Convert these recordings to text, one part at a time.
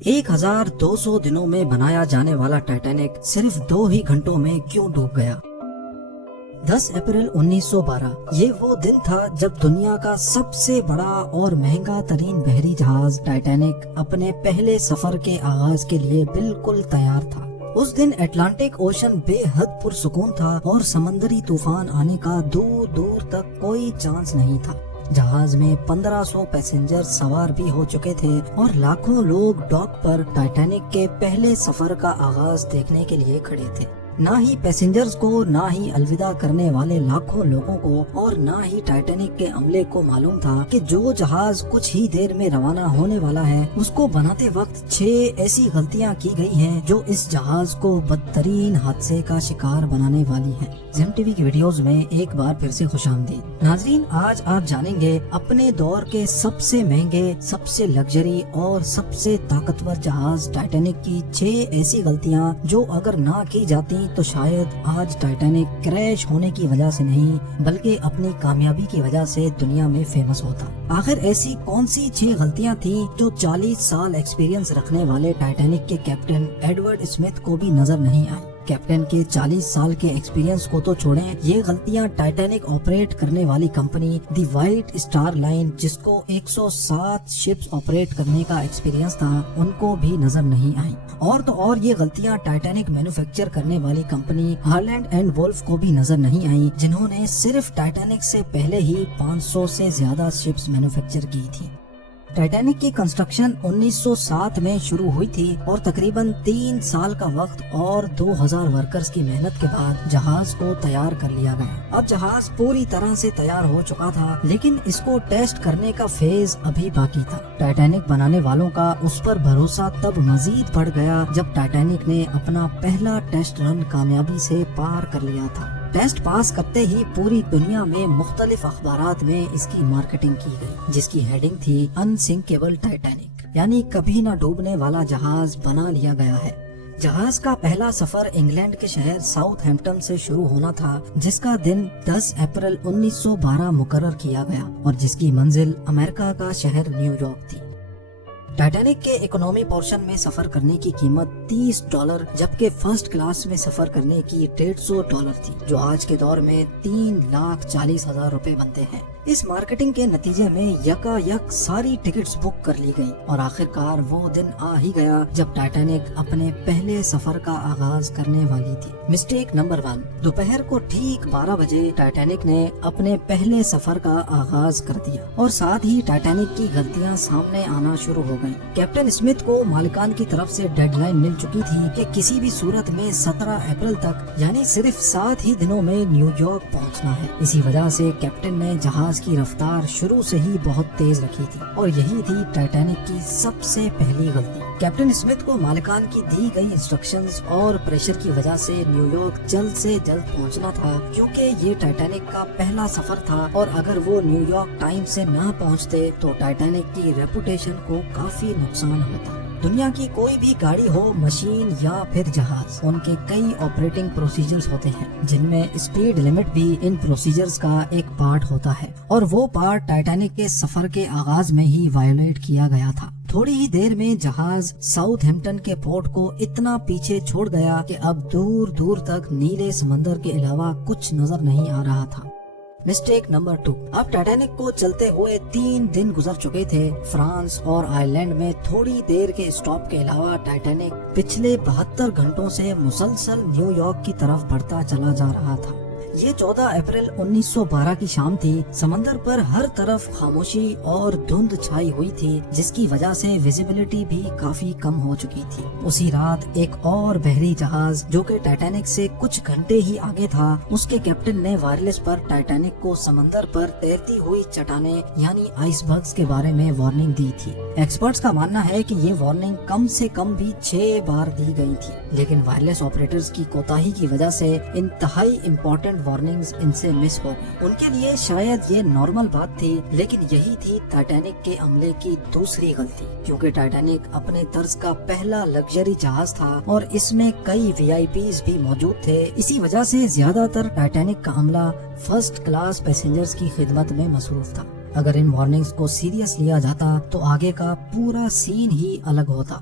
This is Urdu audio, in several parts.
1200 دنوں میں بنایا جانے والا ٹائٹینک صرف 2 ہی گھنٹوں میں کیوں ڈوب گیا؟ 10 اپریل 1912 یہ وہ دن تھا جب دنیا کا سب سے بڑا اور مہنگا ترین بحری جہاز ٹائٹینک اپنے پہلے سفر کے آغاز کے لیے بالکل تیار تھا۔ اس دن اٹلانٹک اوشن بے حد پرسکون تھا اور سمندری طوفان آنے کا دور دور تک کوئی چانس نہیں تھا۔ جہاز میں 1500 پیسنجر سوار بھی ہو چکے تھے اور لاکھوں لوگ ڈاک پر ٹائٹینک کے پہلے سفر کا آغاز دیکھنے کے لیے کھڑے تھے۔ نہ ہی پیسنجرز کو، نہ ہی الوداع کرنے والے لاکھوں لوگوں کو اور نہ ہی ٹائٹینک کے عملے کو معلوم تھا کہ جو جہاز کچھ ہی دیر میں روانہ ہونے والا ہے اس کو بناتے وقت 6 ایسی غلطیاں کی گئی ہیں جو اس جہاز کو بدترین حادثے کا شکار بنانے والی ہیں۔ زم ٹی وی کی ویڈیوز میں ایک بار پھر سے خوش آمدید۔ ناظرین، آج آپ جانیں گے اپنے دور کے سب سے مہنگے، سب سے لگژری اور سب سے طاقتور جہاز ٹائٹینک کی 6 ایسی غلطیاں جو اگر نہ کی جاتی تو شاید آج ٹائٹینک کریش ہونے کی وجہ سے نہیں بلکہ اپنی کامیابی کی وجہ سے دنیا میں فیمس ہوتا۔ آخر ایسی کون سی 6 غلطیاں تھیں جو 40 سال ایکسپیرینس رکھنے والے ٹائٹینک کے کیپٹن ایڈورڈ اسمتھ کو بھی نظر نہیں آئی؟ کیپٹن کے 40 سال کے ایکسپیرینس کو تو چھوڑیں، یہ غلطیاں ٹائٹینک آپریٹ کرنے والی کمپنی دی وائٹ اسٹار لائن، جس کو 107 شپس آپریٹ کرنے کا ایکسپیرینس تھا، ان کو بھی نظر نہیں آئی۔ اور تو اور یہ غلطیاں ٹائٹینک مینوفیکچر کرنے والی کمپنی ہالینڈ اینڈ وولف کو بھی نظر نہیں آئی، جنہوں نے صرف ٹائٹینک سے پہلے ہی 500 سے زیادہ شپس مینوفیکچر کی تھی۔ ٹائٹینک کی کنسٹرکشن 1907 میں شروع ہوئی تھی اور تقریباً 3 سال کا وقت اور 2000 ورکرز کی محنت کے بعد جہاز کو تیار کر لیا گیا۔ اب جہاز پوری طرح سے تیار ہو چکا تھا، لیکن اس کو ٹیسٹ کرنے کا فیز ابھی باقی تھا۔ ٹائٹینک بنانے والوں کا اس پر بھروسہ تب مزید بڑھ گیا جب ٹائٹینک نے اپنا پہلا ٹیسٹ رن کامیابی سے پار کر لیا تھا۔ ٹیسٹ پاس کرتے ہی پوری دنیا میں مختلف اخبارات میں اس کی مارکیٹنگ کی گئی، جس کی ہیڈنگ تھی انسنکیبل ٹائٹینک، یعنی کبھی نہ ڈوبنے والا جہاز بنا لیا گیا ہے۔ جہاز کا پہلا سفر انگلینڈ کے شہر ساؤتھ ہیمپٹن سے شروع ہونا تھا، جس کا دن 10 اپریل 1912 مقرر کیا گیا اور جس کی منزل امریکہ کا شہر نیو یارک تھی۔ ٹائٹینک کے اکنومی پورشن میں سفر کرنے کی قیمت $30 جبکہ فرسٹ کلاس میں سفر کرنے کی $150 تھی، جو آج کے دور میں 3,40,000 روپے بنتے ہیں۔ اس مارکیٹنگ کے نتیجے میں یکا یک ساری ٹکٹس بک کر لی گئی اور آخرکار وہ دن آ ہی گیا جب ٹائٹینک اپنے پہلے سفر کا آغاز کرنے والی تھی۔ مسٹیک نمبر 1، دوپہر کو ٹھیک 12 بجے ٹائٹینک نے اپنے پہلے سفر کا آغاز کر دیا اور ساتھ ہی ٹائٹینک کی غلطیاں سامنے آنا شروع ہو گئیں۔ کیپٹن اسمتھ کو مالکان کی طرف سے ڈیڈ لائن مل چکی تھی کہ کسی بھی صورت میں 17 اپریل تک، یعنی صرف 7 ہی دنوں میں نیو یارک پہنچنا ہے۔ اسی وجہ سے کیپٹن نے جہاز کی رفتار شروع سے ہی بہت تیز رکھی تھی اور یہی تھی ٹائٹینک کی سب سے پہلی غلطی۔ کیپٹن اسمتھ کو مالکان کی دی گئی انسٹرکشنز اور پریشر کی وجہ سے نیو یارک جلد سے جلد پہنچنا تھا، کیونکہ یہ ٹائٹینک کا پہلا سفر تھا اور اگر وہ نیو یارک ٹائم سے نہ پہنچتے تو ٹائٹینک کی ریپوٹیشن کو کافی نقصان ہوتا۔ دنیا کی کوئی بھی گاڑی ہو، مشین یا پھر جہاز، ان کے کئی آپریٹنگ پروسیجرز ہوتے ہیں، جن میں اسپیڈ لمٹ بھی ان پروسیجرز کا ایک پارٹ ہوتا ہے، اور وہ پارٹ ٹائٹینک کے سفر کے آغاز میں ہی وائلیٹ کیا گیا تھا۔ تھوڑی ہی دیر میں جہاز ساؤتھ ہیمپٹن کے پورٹ کو اتنا پیچھے چھوڑ گیا کہ اب دور دور تک نیلے سمندر کے علاوہ کچھ نظر نہیں آ رہا تھا۔ مسٹیک نمبر 2، اب ٹائٹینک کو چلتے ہوئے 3 دن گزر چکے تھے۔ فرانس اور آئرلینڈ میں تھوڑی دیر کے اسٹاپ کے علاوہ ٹائٹینک پچھلے 72 گھنٹوں سے مسلسل نیو یارک کی طرف بڑھتا چلا جا رہا تھا۔ یہ 14 اپریل 1912 کی شام تھی۔ سمندر پر ہر طرف خاموشی اور دھند چھائی ہوئی تھی، جس کی وجہ سے ویزیبلٹی بھی کافی کم ہو چکی تھی۔ اسی رات ایک اور بحری جہاز جو کہ ٹائٹینک سے کچھ گھنٹے ہی آگے تھا، اس کے کیپٹن نے وائرلیس پر ٹائٹینک کو سمندر پر تیرتی ہوئی چٹانیں یعنی آئس برگز کے بارے میں وارننگ دی تھی۔ ایکسپرٹس کا ماننا ہے کہ یہ وارننگ کم سے کم بھی 6 بار دی گئی تھی، لیکن وائرلیس آپریٹرز کی کوتاہی کی وجہ سے انتہائی امپورٹنٹ وارننگز ان سے مس ہو گئی۔ ان کے لیے شاید یہ نارمل بات تھی، لیکن یہی تھی ٹائٹینک کے عملے کی دوسری غلطی، کیونکہ ٹائٹینک اپنے طرز کا پہلا لگژری جہاز تھا اور اس میں کئی VIPs بھی موجود تھے۔ اسی وجہ سے زیادہ تر ٹائٹینک کا عملہ فرسٹ کلاس پیسنجرز کی خدمت میں مصروف تھا۔ اگر ان وارننگز کو سیریس لیا جاتا تو آگے کا پورا سین ہی الگ ہوتا۔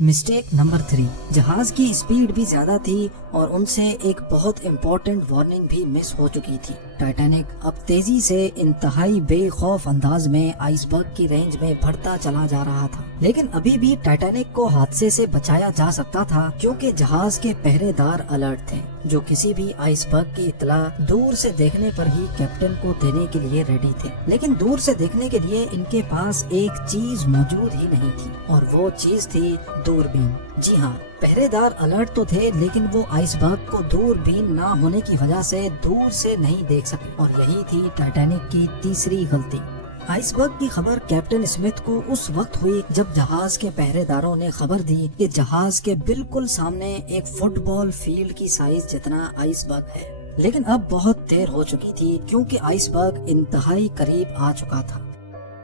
مسٹیک نمبر 3، جہاز کی اسپیڈ بھی زیادہ تھی اور ان سے ایک بہت امپورٹنٹ وارننگ بھی مس ہو چکی تھی۔ ٹائٹینک اب تیزی سے انتہائی بے خوف انداز میں آئس برگ کی رینج میں بڑھتا چلا جا رہا تھا، لیکن ابھی بھی ٹائٹینک کو حادثے سے بچایا جا سکتا تھا کیونکہ جہاز کے پہرے دار الرٹ تھے جو کسی بھی آئس برگ کی اطلاع دور سے دیکھنے پر ہی کیپٹن کو دینے کے لیے ریڈی تھے۔ لیکن دور سے دیکھنے کے لیے ان کے پاس ایک چیز موجود ہی نہیں تھی اور وہ چیز تھی دوربین۔ جی ہاں، پہرے دار الرٹ تو تھے لیکن وہ آئس برگ کو دوربین نہ ہونے کی وجہ سے دور سے نہیں دیکھ سکے، اور یہی تھی ٹائٹینک کی تیسری غلطی۔ آئس برگ کی خبر کیپٹن اسمتھ کو اس وقت ہوئی جب جہاز کے پہرے داروں نے خبر دی کہ جہاز کے بالکل سامنے ایک فٹ بال فیلڈ کی سائز جتنا آئس برگ ہے، لیکن اب بہت دیر ہو چکی تھی کیونکہ آئس برگ انتہائی قریب آ چکا تھا۔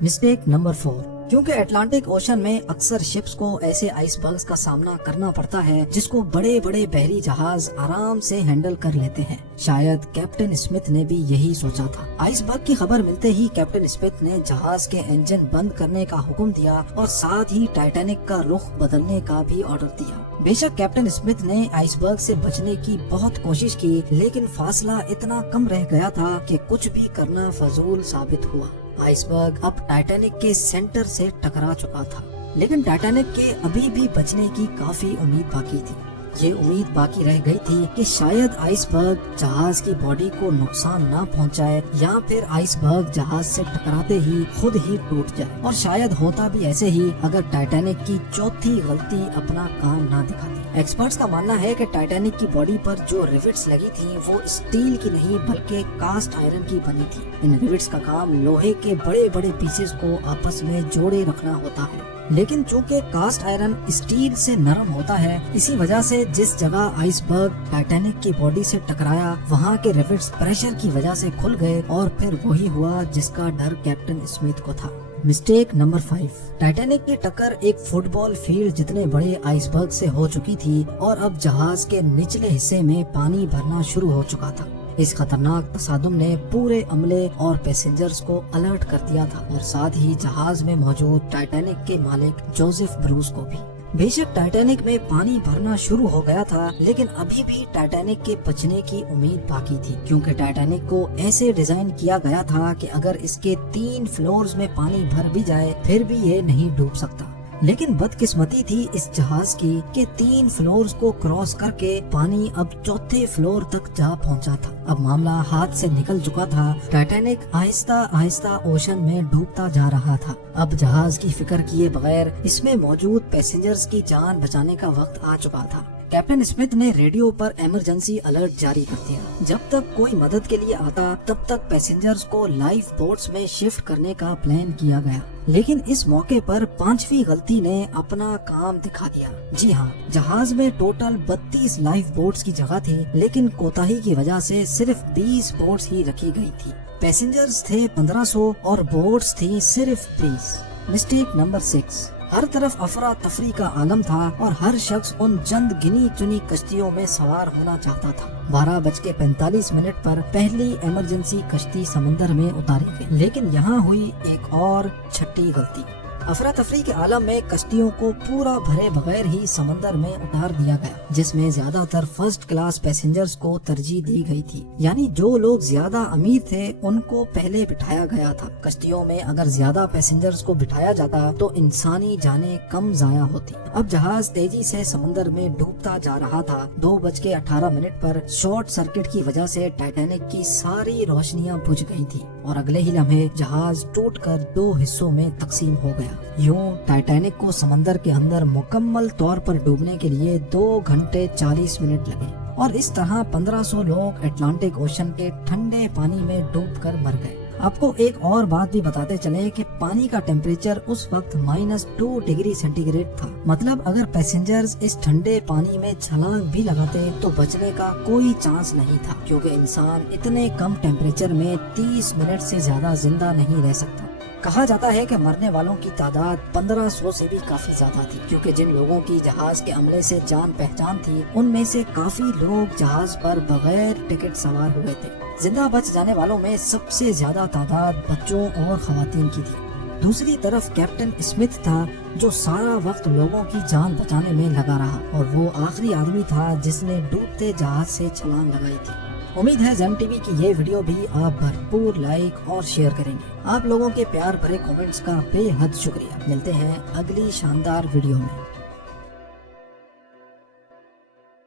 مسٹیک نمبر 4، کیونکہ اٹلانٹک اوشن میں اکثر شپس کو ایسے آئس برگز کا سامنا کرنا پڑتا ہے جس کو بڑے بڑے بحری جہاز آرام سے ہینڈل کر لیتے ہیں، شاید کیپٹن اسمتھ نے بھی یہی سوچا تھا۔ آئس برگ کی خبر ملتے ہی کیپٹن اسمتھ نے جہاز کے انجن بند کرنے کا حکم دیا اور ساتھ ہی ٹائٹینک کا رخ بدلنے کا بھی آرڈر دیا۔ بے شک کیپٹن اسمتھ نے آئس برگ سے بچنے کی بہت کوشش کی، لیکن فاصلہ اتنا کم رہ گیا تھا کہ کچھ بھی کرنا فضول ثابت ہوا۔ آئس برگ اب ٹائٹینک کے سینٹر سے ٹکرا چکا تھا، لیکن ٹائٹینک کے ابھی بھی بچنے کی کافی امید باقی تھی۔ یہ امید باقی رہ گئی تھی کہ شاید آئس برگ جہاز کی باڈی کو نقصان نہ پہنچائے یا پھر آئس برگ جہاز سے ٹکراتے ہی خود ہی ٹوٹ جائے، اور شاید ہوتا بھی ایسے ہی اگر ٹائٹینک کی چوتھی غلطی اپنا کام نہ دکھاتی۔ ایکسپرٹس کا ماننا ہے کہ ٹائٹینک کی باڈی پر جو ریوٹس لگی تھیں وہ اسٹیل کی نہیں بلکہ کاسٹ آئرن کی بنی تھی۔ ان ریوٹس کا کام لوہے کے بڑے بڑے پیسز کو آپس میں جوڑے رکھنا ہوتا ہے، لیکن چونکہ کاسٹ آئرن اسٹیل سے نرم ہوتا ہے، اسی وجہ سے جس جگہ آئس برگ ٹائٹینک کی باڈی سے ٹکرایا وہاں کے ریوٹس پریشر کی وجہ سے کھل گئے، اور پھر وہی ہوا جس کا ڈر کیپٹن اسمتھ کو تھا۔ مسٹیک نمبر 5، ٹائٹینک کی ٹکر ایک فٹ بال فیلڈ جتنے بڑے آئس برگ سے ہو چکی تھی اور اب جہاز کے نچلے حصے میں پانی بھرنا شروع ہو چکا تھا۔ اس خطرناک تصادم نے پورے عملے اور پیسنجرز کو الرٹ کر دیا تھا، اور ساتھ ہی جہاز میں موجود ٹائٹینک کے مالک جوزف بروس کو بھی۔ بے شک ٹائٹینک میں پانی بھرنا شروع ہو گیا تھا، لیکن ابھی بھی ٹائٹینک کے بچنے کی امید باقی تھی، کیونکہ ٹائٹینک کو ایسے ڈیزائن کیا گیا تھا کہ اگر اس کے 3 فلورز میں پانی بھر بھی جائے پھر بھی یہ نہیں ڈوب سکتا۔ لیکن بدقسمتی تھی اس جہاز کی کہ 3 فلورز کو کراس کر کے پانی اب 4تھے فلور تک جا پہنچا تھا۔ اب معاملہ ہاتھ سے نکل چکا تھا، ٹائٹینک آہستہ آہستہ اوشن میں ڈوبتا جا رہا تھا۔ اب جہاز کی فکر کیے بغیر اس میں موجود پیسنجرز کی جان بچانے کا وقت آ چکا تھا۔ کیپٹن اسمتھ نے ریڈیو پر ایمرجنسی الرٹ جاری کر دیا۔ جب تک کوئی مدد کے لیے آتا تب تک پیسنجرز کو لائف بوٹس میں شفٹ کرنے کا پلان کیا گیا، لیکن اس موقع پر 5ویں غلطی نے اپنا کام دکھا دیا۔ جی ہاں، جہاز میں ٹوٹل 32 لائف بوٹس کی جگہ تھی، لیکن کوتاہی کی وجہ سے صرف 20 بوٹس ہی رکھی گئی تھی۔ پیسنجرز تھے 1500 اور بوٹس تھی صرف 20۔ مسٹیک نمبر 6، ہر طرف افراتفری کا عالم تھا اور ہر شخص ان چند گنی چنی کشتیوں میں سوار ہونا چاہتا تھا۔ 12:45 پر پہلی ایمرجنسی کشتی سمندر میں اتاری گئی، لیکن یہاں ہوئی ایک اور چھٹی غلطی۔ افراتفری کے عالم میں کشتیوں کو پورا بھرے بغیر ہی سمندر میں اتار دیا گیا، جس میں زیادہ تر فرسٹ کلاس پیسنجرز کو ترجیح دی گئی تھی، یعنی جو لوگ زیادہ امیر تھے ان کو پہلے بٹھایا گیا تھا۔ کشتیوں میں اگر زیادہ پیسنجرز کو بٹھایا جاتا تو انسانی جانیں کم ضائع ہوتی۔ اب جہاز تیزی سے سمندر میں ڈوبتا جا رہا تھا۔ 2:18 پر شارٹ سرکٹ کی وجہ سے ٹائٹینک کی ساری روشنیاں بجھ گئی تھی اور اگلے ہی لمحے جہاز ٹوٹ کر 2 حصوں میں تقسیم ہو گیا۔ یوں ٹائٹینک کو سمندر کے اندر مکمل طور پر ڈوبنے کے لیے 2 گھنٹے 40 منٹ لگے، اور اس طرح 1500 لوگ اٹلانٹک اوشن کے ٹھنڈے پانی میں ڈوب کر مر گئے۔ آپ کو ایک اور بات بھی بتاتے چلے کہ پانی کا ٹیمپریچر اس وقت -2 ڈگری سینٹی گریڈ تھا، مطلب اگر پیسنجرز اس ٹھنڈے پانی میں چھلانگ بھی لگاتے تو بچنے کا کوئی چانس نہیں تھا، کیونکہ انسان اتنے کم ٹیمپریچر میں 30 منٹ سے زیادہ زندہ نہیں رہ سکتا۔ کہا جاتا ہے کہ مرنے والوں کی تعداد 1500 سے بھی کافی زیادہ تھی، کیونکہ جن لوگوں کی جہاز کے عملے سے جان پہچان تھی ان میں سے کافی لوگ جہاز پر بغیر ٹکٹ سوار ہوئے تھے۔ زندہ بچ جانے والوں میں سب سے زیادہ تعداد بچوں اور خواتین کی تھی۔ دوسری طرف کیپٹن اسمتھ تھا جو سارا وقت لوگوں کی جان بچانے میں لگا رہا، اور وہ آخری آدمی تھا جس نے ڈوبتے جہاز سے چھلانگ لگائی تھی۔ امید ہے زیم ٹی وی کی یہ ویڈیو بھی آپ بھرپور لائک اور شیئر کریں گے۔ آپ لوگوں کے پیار بھرے کمنٹس کا بے حد شکریہ۔ ملتے ہیں اگلی شاندار ویڈیو میں۔